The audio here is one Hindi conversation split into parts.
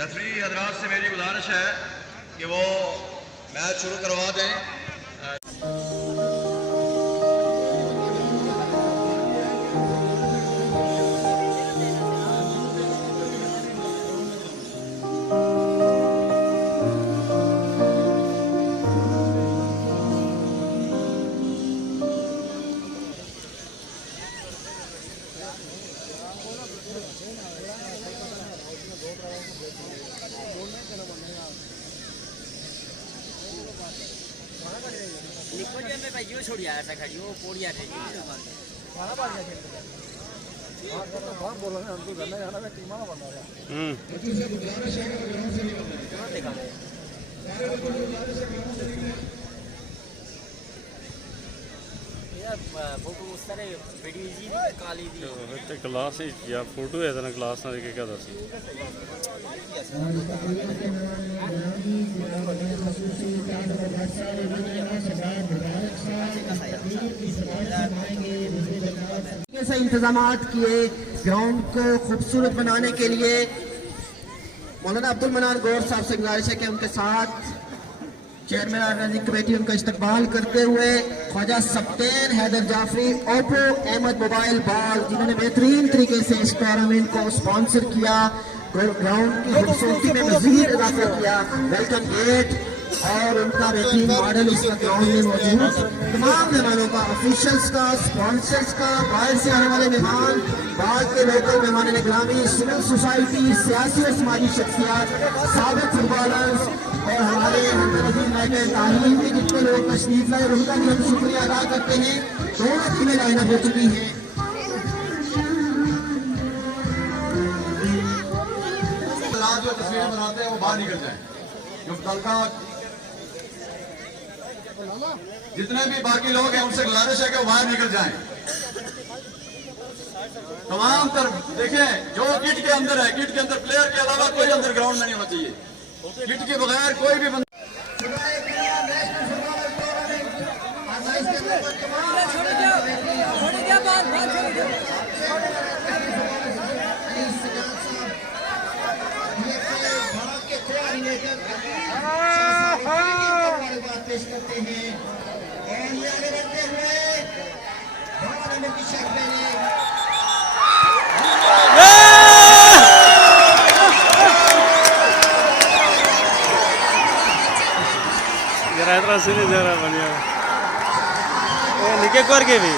रेफरी हजरात से मेरी गुजारिश है कि वो मैच शुरू करवा दें। छोड़िया ऐसा खड़ी वो पोड़िया थे खाना पा गया तो बहुत बोल रहे हैं हमको करना जाना मैं टीम वाला बन रहा फोटो उस तरह वीडियो जी काली दी ते क्लास ही या फोटो है तना क्लास ना देखे क्या दसी कैसे इंतजामात किए ग्राउंड को खूबसूरत बनाने के लिए। मौलाना अब्दुल मनान गौर साहब से गुजारिश है कि उनके साथ चेयरमैन ऑर्गेनाइजिंग कमेटी उनका इस्तकबाल करते हुए ख्वाजा सप्तेन हैदर जाफरी ओप्पो अहमद मोबाइल बाग जिन्होंने बेहतरीन तरीके से इस टूर्नामेंट को स्पॉन्सर किया, ग्राउंड की खूबसूरती में मजीद इजाफा किया। वेलकम गेट और उनका बेहतरीन मॉडल इस ग्राउंड में मौजूद। तमाम मेहमानों का, ऑफिशियल्स का, स्पॉन्सर्स का, बाहर से आने वाले मेहमान, बाग के लोकल मेहमान निगरानी, सिविल सोसाइटी, सियासी और समाजी शख्सियात, साबिक फुटबॉलर्स और हमारे तालीम के जितने लोग तशरीफ लाए उनका भी हम शुक्रिया अदा करते हैं। दोनों टीमें लाइनअप हो चुकी हैं। जो तस्वीरें बनाते हैं वो बाहर निकल जाए। जो कल का जितने भी बाकी लोग हैं उनसे गुजारिश है कि वो बाहर निकल जाएं। तमाम तरफ देखें जो किट के अंदर है, किट के अंदर प्लेयर के अलावा कोई अंदर ग्राउंड में नहीं होना चाहिए। किट के बगैर कोई भी बंदा पेश करते हैं और ये आगे बढ़ते हुए की शक्ल में जरा इतना सीने जरा बढ़िया निके करके भी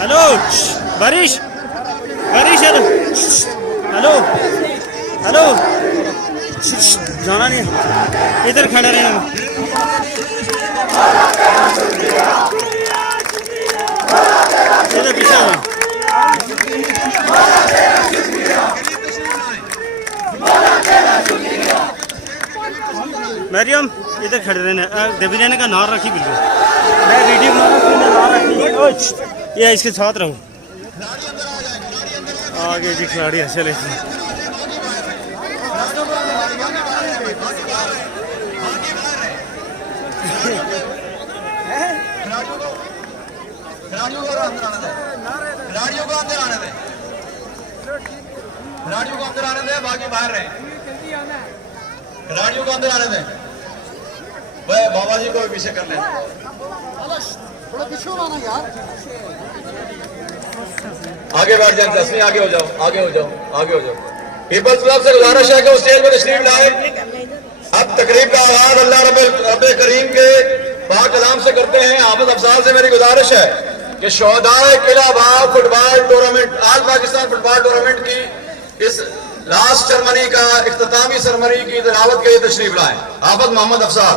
हेलो बारिश बारिश हेलो हेलो हेलो जाना नहीं इधर खड़े रहना इधर पीछे मरियम इधर खड़े रहना देवीरानी का नाम रखी बिल्कुल मैं वीडियो बना रहा हूं ये इसके साथ रहो आगे जी खिलाड़ी है चले खिलाड़ियों को अंदर आने दे, खिलाड़ियों को अंदर आने दे, खिलाड़ियों को अंदर आने दे, बाकी बाहर रहे। खिलाड़ियों को अंदर आने दे। भाई बाबा जी को भी पीछे कर ले। थोड़ा पीछे आना यार। आगे बैठ जाए, जस्मी आगे हो जाओ, आगे हो जाओ, आगे हो जाओ। पीपल्स क्लब से गुजारिश है कि उस स्टेज पर तशरीफ लाए। अब तकरीब का आगाज अल्लाह रब्बे करीम के पाक कलाम से करते हैं। हाफिज अफजाल से मेरी गुजारिश है कि शोहदाए किला बाग football tournament, all Pakistan football tournament की इस लास्ट सेरेमनी का इख्तितामी सेरेमनी की दावत के लिए तशरीफ लाए। हाफिज मोहम्मद अफजाल।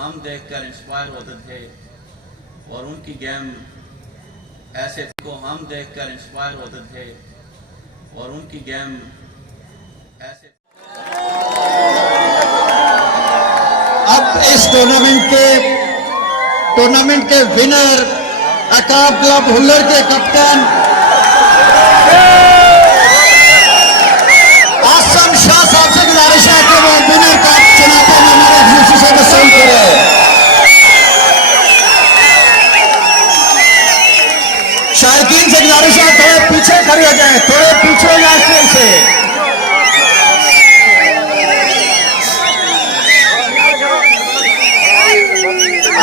हम देखकर इंस्पायर होते थे और उनकी गेम ऐसे को हम देखकर इंस्पायर होते थे और उनकी गेम ऐसे। अब इस टूर्नामेंट के विनर अकाब क्लब हुल्लर के कप्तान आसम शाह साहब से गुजारिश है कि वो विनर का चुनाव में हमारे खुशी से वसूल करे। शायकीन से गुजारिश है थोड़े पीछे खड़े हो जाए, थोड़े पीछे हो जाए स्टेज से।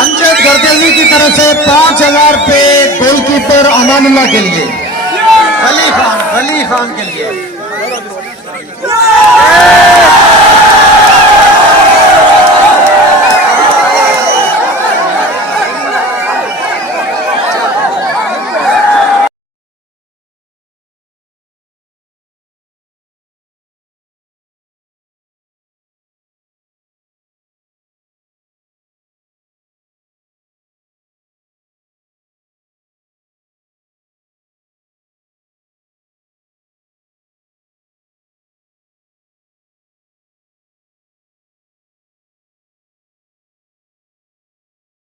अमजद गर्देजी की तरफ से 5000 पे गोलकीपर अमानुल्लाह के लिए, अली खान के लिए।